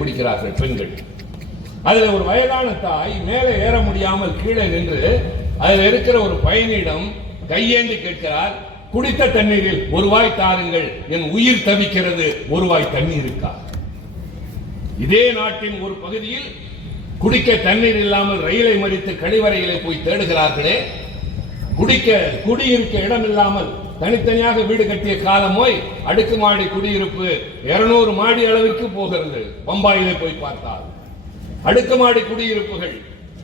பிடிக்கிறார்கள் பெண்கள். அதுல ஒரு வயதான தாய் மேலே ஏற முடியாமல் கீழே நின்று அதில் இருக்கிற ஒரு பயணியிடம் கையேந்தி கேட்கிறார், குடித்த தண்ணீரில் ஒரு வாய் தாருங்கள், என் உயிர் தவிக்கிறது, ஒரு வாய் தண்ணீர் இருக்கா? இதே நாட்டின் ஒரு பகுதியில் குடிக்க தண்ணீர் இல்லாமல் ரயிலை மறித்து கழிவறையிலே போய் தேடுகிறார்களே, குடியிருக்க இடம் இல்லாமல் தனித்தனியாக வீடு கட்டிய காலமோய் அடுக்குமாடி குடியிருப்பு 200 மாடி அளவிற்கு போகிறது. பம்பாயிலே போய் பார்த்தால் அடுக்குமாடி குடியிருப்புகள்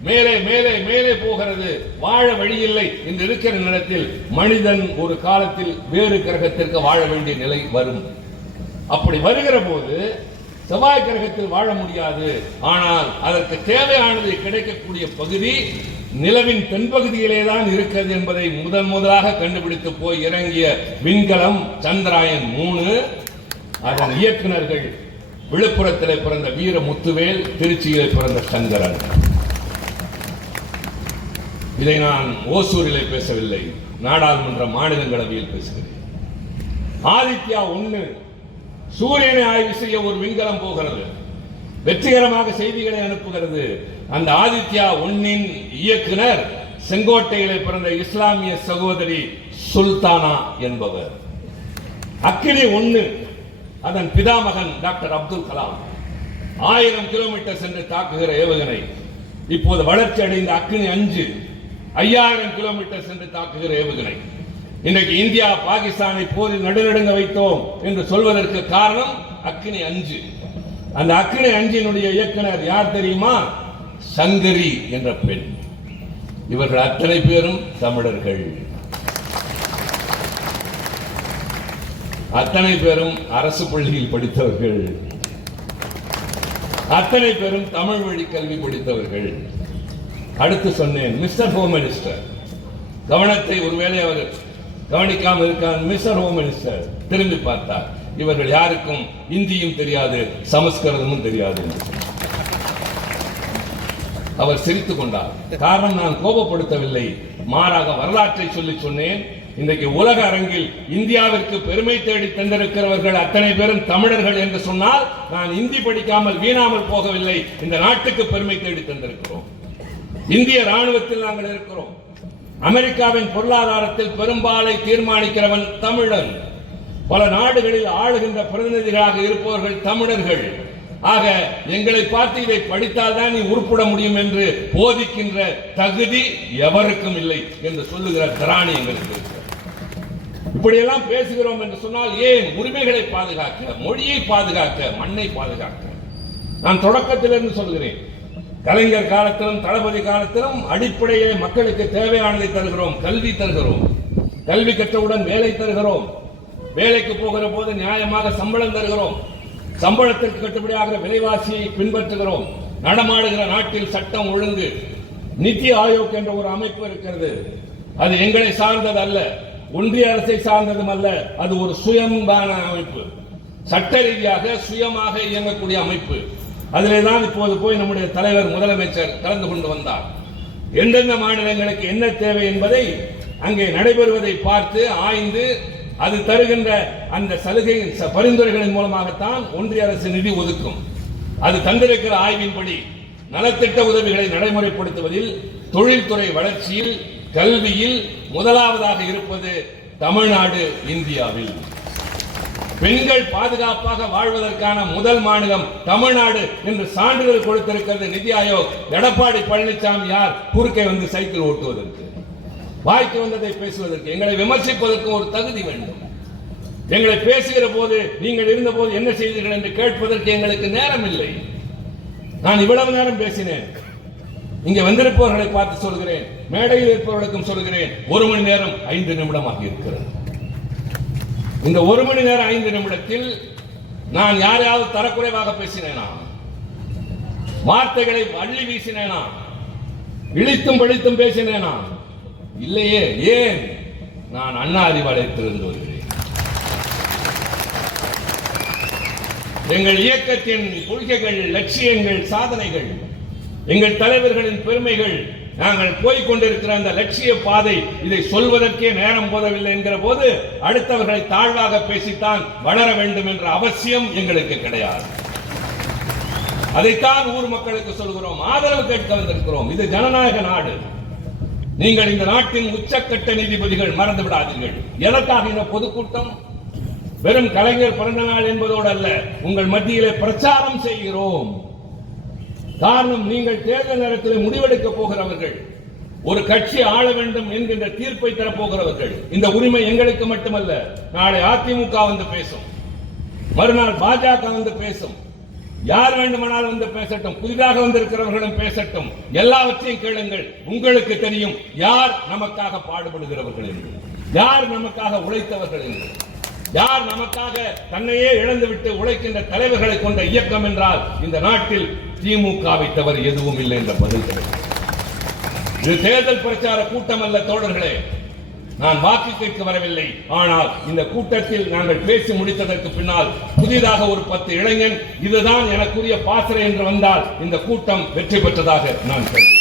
மேலே மேலே மேலே போகிறது. வாழ வழியில்லை என்று இருக்கிற நேரத்தில் மனிதன் ஒரு காலத்தில் வேறு கிரகத்திற்கு வாழ வேண்டிய நிலை வரும். அப்படி வருகிற போது செவ்வாய் கிரகத்தில் வாழ முடியாது. ஆனால் அதற்கு தேவையானது கிடைக்கக்கூடிய பகுதி நிலவின் தென்பகுதியிலே தான் இருக்கிறது என்பதை முதலாக கண்டுபிடித்து போய் இறங்கிய விண்கலம் சந்திராயன் 3. அதன் இயக்குநர்கள் விழுப்புரத்திலே பிறந்த வீர முத்துவேல், திருச்சியிலே பிறந்த சங்கரன். இதை நான் ஓசூரிலே பேசவில்லை, நாடாளுமன்ற மாநிலங்களவையில் பேசுகிறேன். ஆதித்யா 1 சூரியனை ஆய்வு செய்ய ஒரு விண்கலம் போகிறது, வெற்றிகரமாக செய்திகளை அனுப்புகிறது. அந்த ஆதித்யா 1 இயக்குனர் செங்கோட்டையிலே பிறந்த இஸ்லாமிய சகோதரி சுல்தானா என்பவர். அக்கினி 1 அதன் பிதாமகன் டாக்டர் அப்துல் கலாம் 1000 கிலோமீட்டர் சென்று தாக்குகிற ஏவுகணை. இப்போது வளர்ச்சி அடைந்த அக்கினி 5 5000 கிலோமீட்டர் சென்று தாக்குகிற ஏவுகணை. இன்றைக்கு இந்தியா பாகிஸ்தானை போரில் நடுநடுங்க வைத்தோம் என்று சொல்வதற்கு காரணம் அக்கினி 5. அந்த அக்கினி 5 இயக்குனர் யார் தெரியுமா? சங்கரி என்ற பெண். இவர்கள் அத்தனை பேரும் தமிழர்கள். அத்தனை பேரும் அரசு பள்ளியில் படித்தவர்கள். அத்தனை பேரும் தமிழ் வழி கல்வி படித்தவர்கள். அடுத்து சொன்னேன் மிஸ்டர் ஹோம் மினிஸ்டர். கவனத்தை ஒருவேளை அவர் கவனிக்காமல் இருக்கார். மிஸ்டர் ஹோம் மினிஸ்டர் திரும்பி பார்த்தார். இவர்கள் யாருக்கும் இந்தியும் தெரியாது, சமஸ்கிருதமும் தெரியாது. அவர் சிரித்துக் கொண்டார். காரணம், நான் கோபப்படுத்தவில்லை, மாறாக வரலாற்றை சொல்லி சொன்னேன். இன்றைக்கு உலக அரங்கில் இந்தியாவிற்கு பெருமை தேடி தந்திருக்கிறவர்கள் அத்தனை பேரும் தமிழர்கள் என்று சொன்னால் நான் இந்தி படிக்காமல் வீணாமல் போகவில்லை. இந்த நாட்டுக்கு பெருமை தேடி தந்திருக்கிறோம். இந்திய ராணுவத்தில் நாங்கள் இருக்கிறோம். அமெரிக்காவின் பொருளாதாரத்தில் பெரும்பாலை தீர்மானிக்கிறவன் தமிழன். பல நாடுகளில் ஆளுகின்ற பிரதிநிதிகளாக இருப்பவர்கள் தமிழர்கள். ஆக எங்களை பார்த்து இதை படித்தால் தான் நீ உருப்பட முடியும் என்று போதிக்கின்ற தகுதி எவருக்கும் இல்லை என்று சொல்லுகிற திராணி எங்களுக்கு இருக்கிறது. இப்படியெல்லாம் பேசுகிறோம் என்று சொன்னால் ஏன்? உரிமைகளை பாதுகாக்க, மொழியை பாதுகாக்க, மண்ணை பாதுகாக்க. நான் தொடக்கத்திலிருந்து சொல்கிறேன், கலைஞர் காலத்திலும் தளபதி காலத்திலும் அடிப்படையே மக்களுக்கு தேவையானதை தருகிறோம். கல்வி தருகிறோம், கல்வி கற்றவுடன் வேலை தருகிறோம், வேலைக்கு போகிற போது நியாயமாக சம்பளம் தருகிறோம், சம்பளத்திற்கு கட்டுப்படியாக விலைவாசியை பின்பற்றுகிறோம். நடமாடுகிற நாட்டில் சட்டம் ஒழுங்கு. நிதி ஆயோக் என்ற ஒரு அமைப்பு இருக்கிறது. அது எங்களை சார்ந்தது அல்ல, ஒன்றிய அரசை சார்ந்ததும் அல்ல. அது ஒரு சுயம்பான அமைப்பு, சட்ட ரீதியாக சுயமாக இயங்கக்கூடிய அமைப்பு. அதிலே தான் இப்போது போய் நம்முடைய தலைவர் முதலமைச்சர் கலந்து கொண்டு வந்தார். எந்தெந்த மாநிலங்களுக்கு என்ன தேவை என்பதை அங்கே நடைபெறுவதை பார்த்து ஆய்ந்து அது தருகின்ற அந்த சலுகை பரிந்துரைகளின் மூலமாகத்தான் ஒன்றிய அரசு நிதி ஒதுக்கும். அது தந்திருக்கிற ஆய்வின்படி நலத்திட்ட உதவிகளை நடைமுறைப்படுத்துவதில், தொழில்துறை வளர்ச்சியில், கல்வியில் முதலாவதாக இருப்பது தமிழ்நாடு இந்தியாவில். பெண்கள் பாதுகாப்பாக வாழ்வதற்கான முதல் மாநிலம் தமிழ்நாடு என்று சான்றிதழ் கொடுத்திருக்கிறது நிதி ஆயோக். எடப்பாடி பழனிசாமி யார்? குறுக்கே வந்து சைக்கிள் ஓட்டுவதற்கு, வாய்க்கு வந்ததை பேசுவதற்கு, எங்களை விமர்சிப்பதற்கு ஒரு தகுதி வேண்டும். எங்களை பேசுகிற போது நீங்கள் இருந்த போது என்ன செய்தீர்கள் என்று கேட்பதற்கு எங்களுக்கு நேரம் இல்லை. நான் இவ்வளவு நேரம் பேசினேன். இங்க வந்திருப்பவர்களை பார்த்து சொல்கிறேன், மேடையில் இருப்பவர்களுக்கும் சொல்கிறேன், 1 மணி நேரம் 5 நிமிடமாக இருக்கிறது. இந்த 1 மணி நேரம் 5 நிமிடத்தில் நான் யாரையாவது தரக்குறைவாக பேசினேனா? வார்த்தைகளை அள்ளி வீசினேனா? இழித்தும் பழித்தும் பேசினேனா? இல்லையே. ஏன்? நான் அண்ணா அறிவாலயத்திலிருந்து வருகிறேன். எங்கள் இயக்கத்தின் கொள்கைகள், லட்சியங்கள், சாதனைகள், எங்கள் தலைவர்களின் பெருமைகள், நாங்கள் போய்கொண்டிருக்கிற அந்த லட்சிய பாதை, இதை சொல்வதற்கே நேரம் போதவில்லை என்கிற போது அடுத்தவர்களை தாழ்வாக பேசித்தான் வளர வேண்டும் என்ற அவசியம் எங்களுக்கு கிடையாது. அதைத்தான் ஊர் மக்களுக்கு சொல்கிறோம், ஆதரவு கேட்க வந்திருக்கிறோம். இது ஜனநாயக நாடு. நீங்கள் இந்த நாட்டின் உச்சக்கட்ட நீதிபதிகள், மறந்து விடாதீர்கள். எதற்காக இந்த பொதுக்கூட்டம்? வெறும் கலைஞர் பிறந்த நாள் என்பதோடு அல்ல, உங்கள் மத்தியிலே பிரச்சாரம் செய்கிறோம். காரணம், நீங்கள் தேர்தல் நேரத்தில் முடிவெடுக்க போகிறவர்கள், ஒரு கட்சி ஆள வேண்டும் என்கின்ற தீர்ப்பை தரப்போகிறவர்கள். இந்த உரிமை எங்களுக்கு மட்டுமல்ல. நாளை அதிமுக வந்து பேசும், மறுநாள் பாஜக வந்து பேசும், யார் வேண்டுமானாலும் வந்து பேசட்டும், புதிதாக வந்திருக்கிறவர்களும் பேசட்டும். எல்லாவற்றையும் கேளுங்கள். உங்களுக்கு தெரியும் யார் நமக்காக பாடுபடுகிறவர்கள் என்று, யார் நமக்காக உழைத்தவர்கள் என்று, யார் நமக்காக தன்னையே இழந்துவிட்டு உழைக்கின்ற தலைவர்களை கொண்ட இயக்கம் என்றால் இந்த நாட்டில் திமுகவை தவிர எதுவும் இல்லை என்ற பதில் கிடைக்கும். இது தேர்தல் பிரச்சார கூட்டம் அல்ல தோழர்களே. நான் வாக்கு கேட்க வரவில்லை. ஆனால் இந்த கூட்டத்தில் நாங்கள் பேசி முடித்ததற்கு பின்னால் புதிதாக ஒரு 10 இளைஞன் இதுதான் எனக்குரிய பாசறை என்று வந்தால் இந்த கூட்டம் வெற்றி பெற்றதாக நான் கருதுகிறேன்.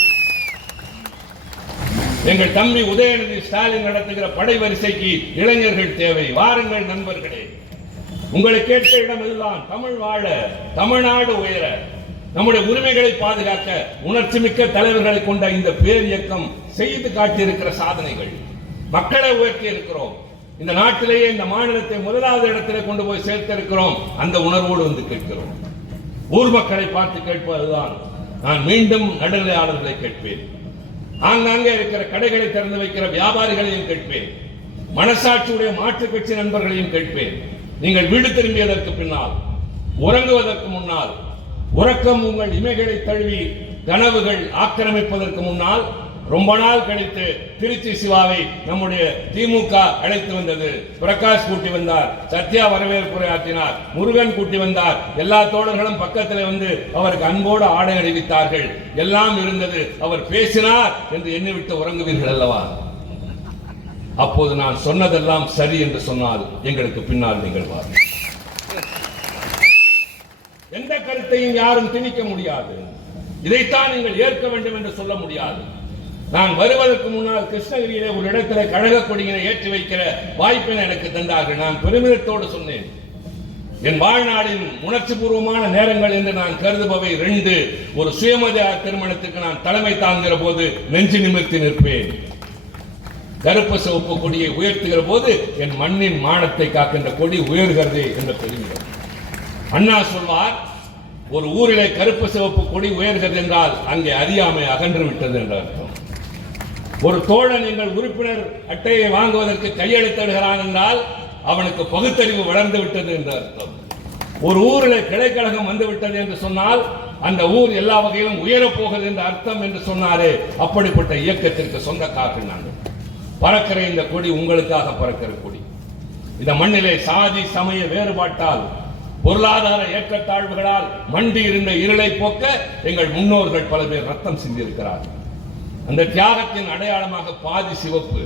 எங்கள் தம்பி உதயநிதி ஸ்டாலின் நடத்துகிற படை வரிசைக்கு இளைஞர்கள் தேவை. வாருங்கள் நண்பர்களே, உங்களை கேட்க இடம் இதுதான். தமிழ் வாழ, தமிழ்நாடு உயர, நம்முடைய உரிமைகளை பாதுகாக்க உணர்ச்சி மிக்க தலைவர்களை கொண்ட இந்த பேர் இயக்கம் செய்து காட்டியிருக்கிற சாதனைகள், மக்களை உயர்த்தி இருக்கிறோம். இந்த நாட்டிலேயே இந்த மாநிலத்தை முதலாவது இடத்திலே கொண்டு போய் சேர்த்திருக்கிறோம். அந்த உணர்வோடு வந்து கேட்கிறோம். ஊர் மக்களை பார்த்து கேட்பதுதான். நான் மீண்டும் நடுநிலையாளர்களை கேட்பேன், ஆங்காங்கே இருக்கிற கடைகளை திறந்து வைக்கிற வியாபாரிகளையும் கேட்பேன், மனசாட்சியுடைய மாற்றுக் கட்சி நண்பர்களையும் கேட்பேன். நீங்கள் வீடு திரும்பியதற்கு பின்னால், உறங்குவதற்கு முன்னால், உறக்கம் உங்கள் இமைகளை தழுவி கனவுகள் ஆக்கிரமிப்பதற்கு முன்னால், ரொம்ப நாள் கழித்து திருச்சி சிவாவை நம்முடைய திமுக அழைத்து வந்தது. பிரகாஷ் கூட்டி வந்தார், சத்யா வரவேற்புரை ஆற்றினார், முருகன் கூட்டி வந்தார். எல்லா தோழர்களும் பக்கத்தில் வந்து அவருக்கு அன்போடு ஆடை அணிவித்தார்கள். எல்லாம் இருந்தது. அவர் பேசினார் என்று எண்ணிவிட்டு உறங்குவீர்கள் அல்லவா? அப்போது நான் சொன்னதெல்லாம் சரி என்று சொன்னால் எங்களுக்கு பின்னால் நீங்கள் வாருங்கள். எந்த கருத்தையும் யாரும் திணிக்க முடியாது. இதைத்தான் நீங்கள் ஏற்க வேண்டும் என்று சொல்ல முடியாது. நான் வருவதற்கு முன்னால் கிருஷ்ணகிரியிலே ஒரு இடத்தில் கழக கொடியினை ஏற்றி வைக்கிற வாய்ப்பினை எனக்கு தந்தார்கள். நான் பெருமிதத்தோடு சொன்னேன், என் வாழ்நாளின் உணர்ச்சி பூர்வமான நேரங்கள் என்று நான் கருதுபவை 2. ஒரு சுயமத திருமணத்துக்கு நான் தலைமை தாங்குகிற போது நெஞ்சு நிமிர்த்தி நிற்பேன். கருப்பு சிவப்பு கொடியை உயர்த்துகிற போது என் மண்ணின் மானத்தை காக்கின்ற கொடி உயர்கிறதே என்ற பெருமிதம். அண்ணா சொல்வார், ஒரு ஊரிலே கருப்பு சிவப்பு கொடி உயர்கிறது என்றால் அங்கே அறியாமை அகன்று விட்டது என்ற அர்த்தம். ஒரு தோழன் எங்கள் உறுப்பினர் அட்டையை வாங்குவதற்கு கையெழுத்திடுகிறான் என்றால் அவனுக்கு பகுத்தறிவு வளர்ந்து விட்டது என்ற அர்த்தம். ஒரு ஊரில் கிளைக்கழகம் வந்து விட்டது என்று சொன்னால் அந்த ஊர் எல்லா வகையிலும் உயரப்போகிறது என்ற அர்த்தம் என்று சொன்னாரே, அப்படிப்பட்ட இயக்கத்திற்கு சொந்தக்காரர்கள் நாங்கள். பறக்கிற இந்த கொடி உங்களுக்காக பறக்கிற கொடி. இந்த மண்ணிலே சாதி சமய வேறுபாட்டால், பொருளாதார ஏற்றத்தாழ்வுகளால் மண்டி இருந்த இருளை போக்க எங்கள் முன்னோர்கள் பல பேர் ரத்தம் சிந்திருக்கிறார்கள். அந்த தியாகத்தின் அடையாளமாக பாதி சிவப்பு,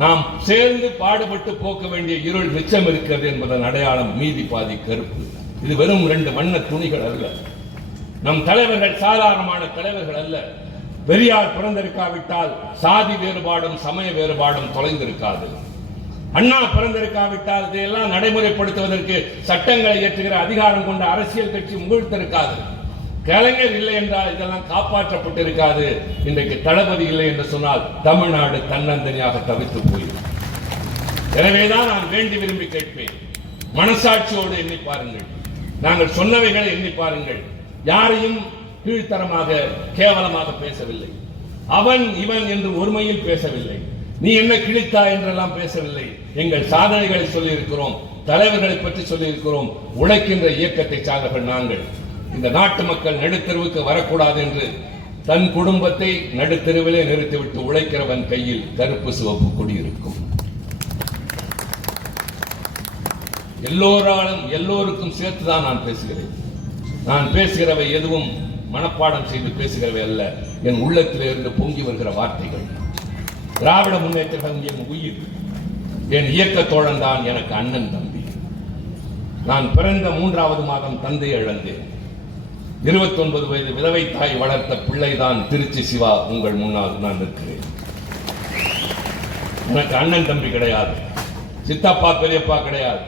நாம் சேர்ந்து பாடுபட்டு போக்க வேண்டிய இருள் மிச்சம் இருக்கிறது என்பதன் அடையாளம் மீதி பாதி கருப்பு. இது வெறும் 2 வண்ண துணிகள் அல்ல. நம் தலைவர்கள் சாதாரணமான தலைவர்கள் அல்ல. பெரியார் பிறந்திருக்காவிட்டால் சாதி வேறுபாடும் சமய வேறுபாடும் தொலைந்திருக்காது. அண்ணா பிறந்திருக்காவிட்டால் இதையெல்லாம் நடைமுறைப்படுத்துவதற்கு சட்டங்களை இயற்றுகிற அதிகாரம் கொண்ட அரசியல் கட்சி முகிழ்த்திருக்காது. கலைஞர் இல்லை என்றால் இதெல்லாம் காப்பாற்றப்பட்டிருக்காது. இன்றைக்கு தளபதி இல்லை என்று சொன்னால் தமிழ்நாடு தன்னந்தனியாக தவித்து போயிடும். எனவேதான் நான் வேண்டி விரும்பி கேட்பேன், மனசாட்சியோடு எண்ணி பாருங்கள். நாங்கள் சொன்னவைகளை எண்ணி பாருங்கள். யாரையும் கீழ்த்தரமாக கேவலமாக பேசவில்லை. அவன் இவன் என்று ஒருமையில் பேசவில்லை. நீ என்ன கிழித்தா என்றெல்லாம் பேசவில்லை. எங்கள் சாதனைகளை சொல்லி இருக்கிறோம், தலைவர்களை பற்றி சொல்லி இருக்கிறோம். உழைக்கின்ற இயக்கத்தை சார்ந்தவர்கள் நாங்கள். இந்த நாட்டு மக்கள் நடுத்தெருவுக்கு வரக்கூடாது என்று தன் குடும்பத்தை நடுத்தெருவிலே நிறுத்திவிட்டு உழைக்கிறவன் கையில் கருப்பு சிவப்பு கொடி இருக்கும். எல்லோருக்கும் சேர்த்துதான் நான் பேசுகிறேன். நான் பேசுகிறவை எதுவும் மனப்பாடம் செய்து பேசுகிறவை அல்ல. என் உள்ளத்திலே இருந்து பொங்கி வருகிற வார்த்தைகள். திராவிட முன்னேற்ற கழகம் என் உயிர். என் இயக்க தோழன் தான் எனக்கு அண்ணன் தம்பி. நான் பிறந்த 3வது மாதம் தந்தையை இழந்தேன். 29 வயது விதவை தாய் வளர்த்த பிள்ளைதான் திருச்சி சிவா உங்கள் முன்னால் நான் இருக்கிறேன். எனக்கு அண்ணன் தம்பி கிடையாது, சித்தப்பா பெரியப்பா கிடையாது,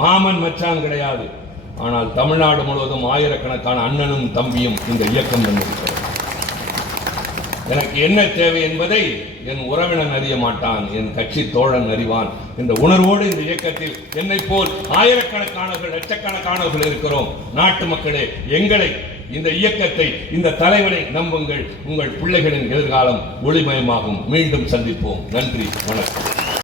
மாமன் மச்சான் கிடையாது. ஆனால் தமிழ்நாடு முழுவதும் ஆயிரக்கணக்கான அண்ணனும் தம்பியும் இந்த இயக்கம் வந்திருக்கிறது. எனக்கு என்ன தேவை என்பதை என் உறவினன் அறிய மாட்டான், என் கட்சி தோழன் அறிவான் என்ற உணர்வோடு இந்த இயக்கத்தில் என்னை போல் ஆயிரக்கணக்கானவர்கள் லட்சக்கணக்கானவர்கள் இருக்கிறோம். நாட்டு மக்களே, எங்களை, இந்த இயக்கத்தை, இந்த தலைவனை நம்புங்கள். உங்கள் பிள்ளைகளின் எதிர்காலம் ஒளிமயமாகும். மீண்டும் சந்திப்போம். நன்றி, வணக்கம்.